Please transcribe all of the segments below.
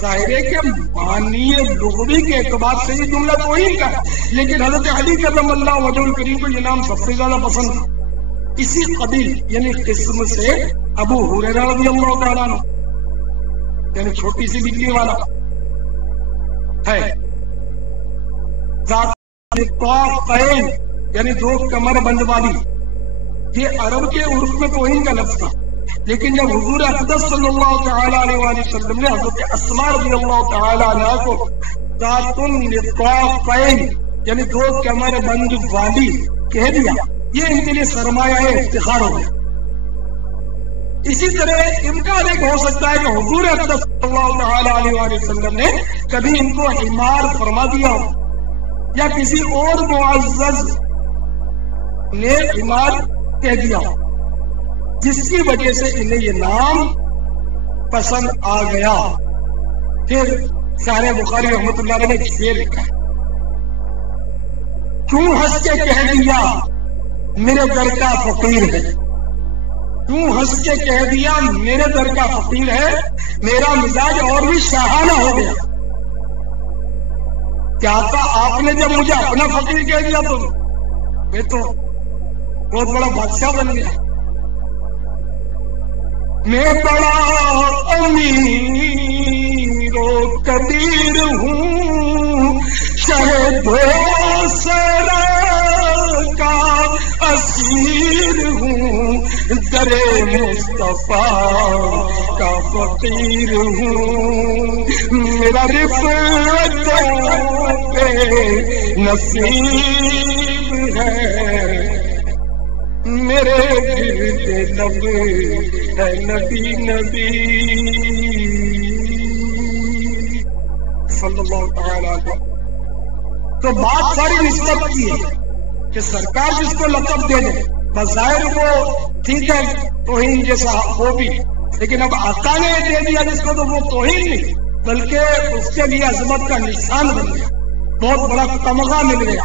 ظاہر ہے کہ معنی لغوی کے اعتبار سے یہ جملہ توہین کا ہے، لیکن حضرت علی کرم اللہ وجہ الکریم کو یہ نام سب سے زیادہ پسند تھا۔ اسی قبیل یعنی قسم سے ابو ہریرہ رضی اللہ تعالیٰ عنہ یعنی چھوٹی سی بجلی والا ہے، ذات الطاقین یعنی دو کمر بند والی، یہ عرب کے عرف میں توہین کا لفظ تھا، لیکن جب حضور اقدس صلی اللہ تعالیٰ علیہ وآلہ وسلم نے حضرت اسماء رضی اللہ تعالیٰ عنہ کو ذات الطاقین یعنی دو کمر بند والی کہہ دیا، یہ ان کے لیے سرمایہ افتخار ہو گیا۔ اسی طرح امکان ایک ہو سکتا ہے کہ حضور اقدس صلی اللہ تعالیٰ علیہ وآلہ وسلم نے کبھی ان کو حمار فرما دیا ہو، یا کسی اور معزز نے حمار کہہ دیا ہو، جس کی وجہ سے انہیں یہ نام پسند آ گیا۔ پھر شارح بخاری رحمۃ اللہ علیہ نے یہ لکھا ہے، کیوں ہنس کے کہہ دیا میرے در کا فقیر ہے، کیوں ہنس کے کہہ دیا میرے در کا فقیر ہے، میرا مزاج اور بھی شاہانہ ہو گیا۔ کیا تھا آپ نے جب مجھے اپنا فقیر کہہ دیا تو میں تو بہت بڑا بادشاہ بن گیا، میں بڑا امیر و قدیر ہوں، شہد و سرا کا اسیر ہوں، در مصطفیٰ کا فقیر ہوں، میرا رفعت پہ نصیب ہے، میرے گرد لب ہے نبی نبی صلی اللہ تعالی علیہ۔ تو بات ساری نسبت کی ہے کہ سرکار جس کو لقب دے دے، بظاہر وہ ٹھیک ہے توہین جیسا ہو بھی، لیکن اب آقا نے دے دیا جس کو تو وہ توہین نہیں بلکہ اس کے لیے عظمت کا نشان بن گیا، بہت بڑا تمغہ مل گیا۔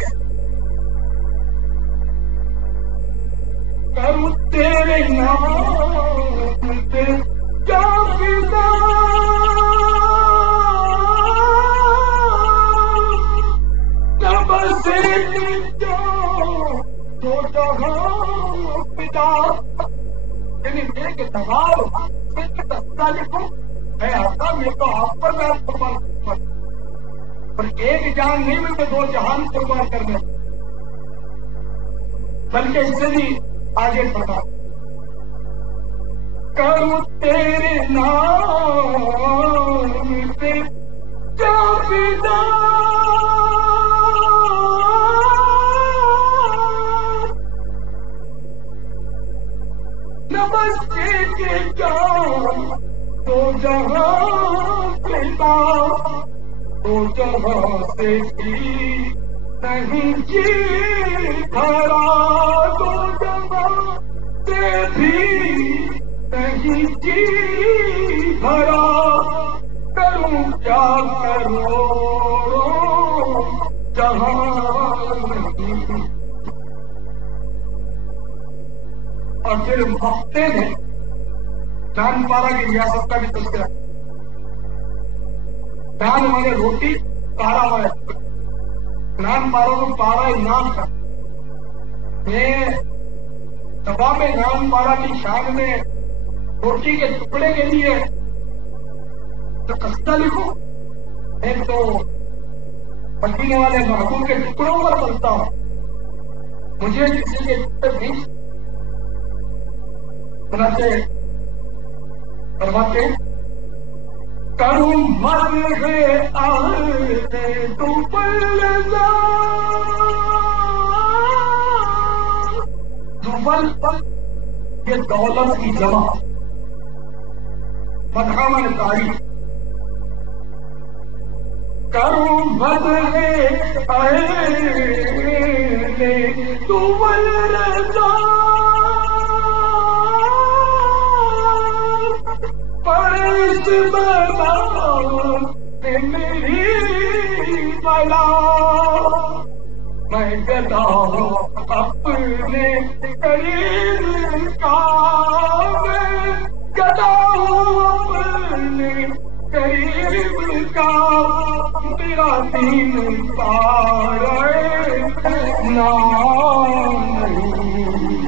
کروں تیرے نام پہ کیا فدا، جب سے تو جہاں پتا، یعنی میں کہ تمام میں کہ دستہ لکھوں ہے آقا، میں تو آپ پر میں قربان کروں، پر ایک جان نہیں میں دو جہان قربان کرنے، بلکہ اس سے بھی آگے بڑھا، کروں تیرے نام پہ کیا فدا، نمستے کے جان تو جہاں پتا، تو جہاں سے بھی نہیں جی بھرا، تو جہاں سے بھی نہیں جی بھرا، کروں کیا کروں جہاں نہیں۔ اور پھر ہفتے میں دان پارا کی ریاست کا بھی تذکرہ، دان والے روٹی، پارا والے نان پارا تو پارا انعام تھا، میں دبا میں نان پارا کی شان میں روٹی کے ٹکڑے کے لیے تو قصہ لکھوں، میں تو مدینے والے محبوب کے ٹکڑوں پر بنتا ہوں، مجھے کسی کے ٹکڑے نہیں بناتے فرماتے، کروں مدح اہل تو بلدا، دبل پر یہ دولت کی جمع، مدح میں تعریف، کروں مدح اہل تو بلدا، پرس بلا میری بلا، میں گدا اپنے قریب کا، میں گدا اپنے قریب کا میرا دین پارے نام نہیں۔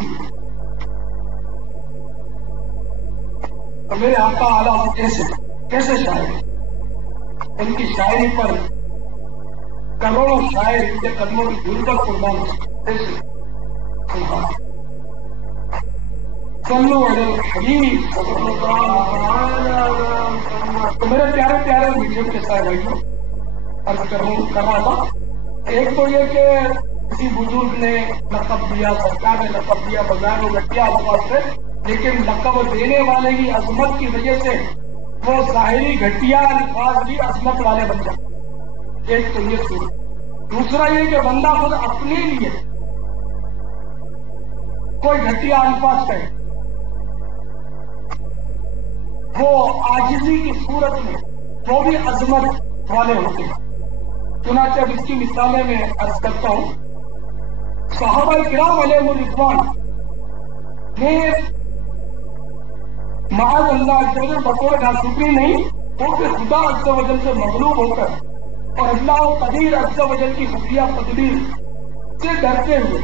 میرے آقا اعلیٰ کیسے شاعر، ان کی شاعری پر کروڑوں شاعر ان کے قدموں کی دھول پر قربان کیسے؟ صلو علی الحبیب۔ تو میرے پیارے پیارے میڈیم کے ساتھ بھائیوں عرض کر رہا تھا، ایک تو یہ کہ کسی بزرگ نے لقب دیا، سرکار نے لقب دیا، بازار میں گٹیا الفاظ سے، لیکن لقب دینے والے کی عظمت کی وجہ سے وہ ظاہری گھٹیا الفاظ بھی عظمت والے بن جاتے۔ ایک تو یہ صورت۔ دوسرا یہ کہ بندہ خود اپنے لیے کوئی گھٹیا الفاظ کہے، وہ عاجزی کی صورت میں وہ بھی عظمت والے ہوتے ہیں۔ چنانچہ اب اس کی مثالیں میں عرض کرتا ہوں۔ صحابہ کرام علیہم الرضوان نے معاذ اللہ عز و جل بطور ناشکری نہیں، وہ پھر خدا عز و جل سے مغلوب ہو کر اور اللہ قدیر عز و جل کی خفیہ تدبیر سے ڈرتے ہوئے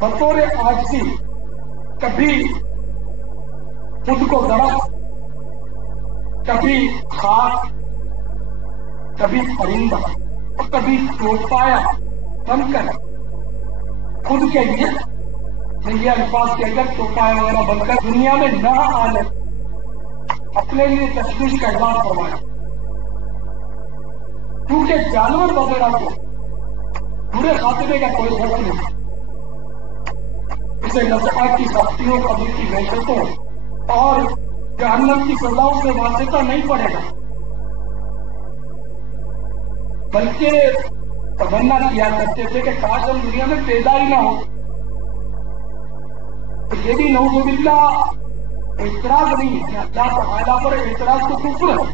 بطور عاجزی کبھی خود کو درخت، کبھی خاک، کبھی پرندہ اور کبھی چوپایا بن کر خود کے لیے یہ الفاظ کے اگر چوپایا وغیرہ بن کر دنیا میں نہ آنے اپنے لیے تشویش کا اظہار فرمایا، کیونکہ جانور وغیرہ کو برے خاتمے کا کوئی خوف نہیں، اسے نزعہ کی سختیوں، قبر کی وحشتوں اور جہنم کی سزاؤں سے واسطہ نہیں پڑے گا، بلکہ تمنا کیا کرتے تھے کہ کاش ہم دنیا میں پیدا ہی نہ ہو۔ یہ بھی نعوذ باللہ اعتراض نہیں ہے، اللہ تعالیٰ پر اعتراض تو کفر ہے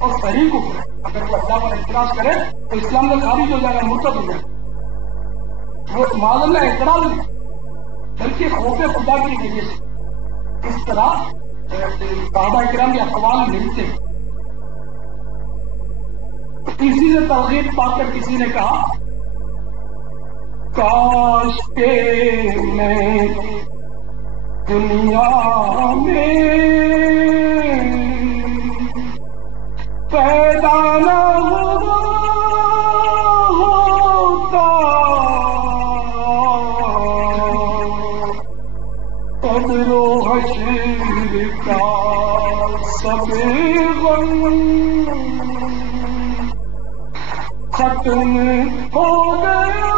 اور صحیح کفر ہے۔ اگر وہ اللہ پر اعتراض کرے تو اسلام میں خارج ہو جائے گا، مرتد ہو جائے گا۔ وہ معاذ اللہ اعتراض نہیں بلکہ خوف خدا کی وجہ سے اس طرح صحابہ کرام کے اقوال ملتے ہیں۔ اسی سے ترغیب پا کر کسی نے کہا، کاش کہ میں دنیا میں پیدا نہ ہوتا، قبر و حشر کا سب غم ختم ہو گیا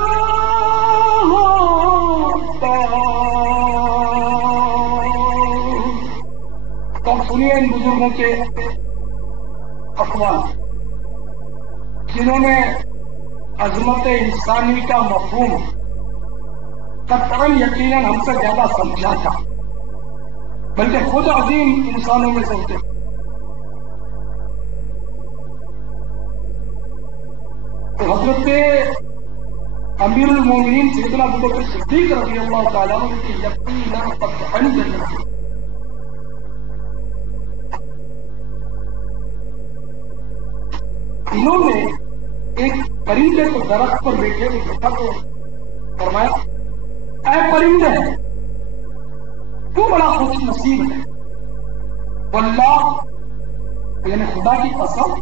ہوتا۔ تب سنیے ان بزرگوں کے اقوال جنہوں نے عظمت انسانی کا مفہوم قطعاً یقیناً ہم سے زیادہ سمجھا تھا، بلکہ خود عظیم انسانوں میں سے ہوتے۔ تو حضرت امیر المومنین سیدنا ابوبکر صدیق رضی اللہ تعالیٰ عنہ کی یقینا قطعاً جنت ہے۔ انہوں نے ایک پرندے کو درخت پر بیٹھے ہوئے دیکھا تو فرمایا، اے پرندے تو بڑا خوش نصیب ہے، واللہ یعنی خدا کی قسم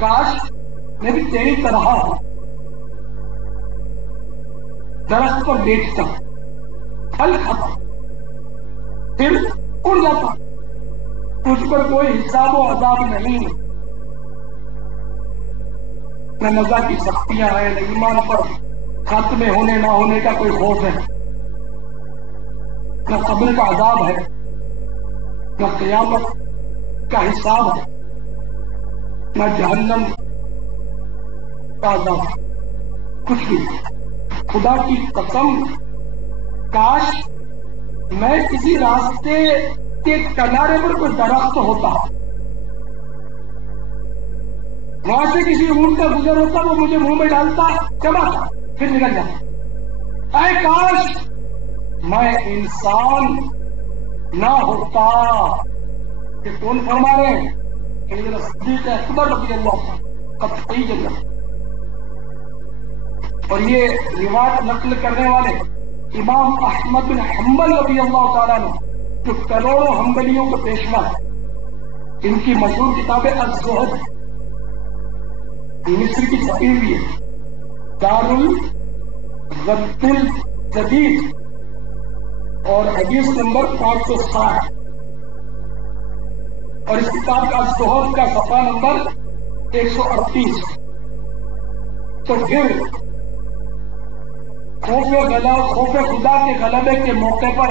کاش میں بھی تیری طرح درخت پر بیٹھتا، پھل کھاتا، پھر اڑ جاتا، تجھ پر کوئی حساب و عذاب نہیں، نہ نزا کی سختیاں ہیں، نہ ایمان پر خاتمے ہونے نہ ہونے کا کوئی خوف ہے، نہ قبر کا عذاب ہے، نہ قیامت کا حساب ہے، نہ جہنم کا عذاب ہے، کچھ بھی۔ خدا کی قسم کاش میں کسی راستے کے کنارے پر کوئی درخت ہوتا، وہاں سے کسی اونٹ کا گزر ہوتا، وہ مجھے منہ میں ڈالتا، چباتا، پھر نکل جاتا۔ اے کاش میں انسان نہ ہوتا۔ کہ کون فرما رہے ہیں؟ سیدنا صدیق اکبر رضی اللہ عنہ قطعی جنت. اور یہ روایت نقل کرنے والے امام احمد بن حنبل رضی اللہ تعالیٰ عنہ جو کروڑوں حنبلیوں کے پیشوا ہے، ان کی مشہور کتاب الزہد مصر کی چھپی ہوئی ہے، دار الضبط الجدید، اور حدیث نمبر 560، اور اس کتاب کا الزہد کا صفحہ نمبر 138. تو پھر خوف خدا کے غلبے کے موقع پر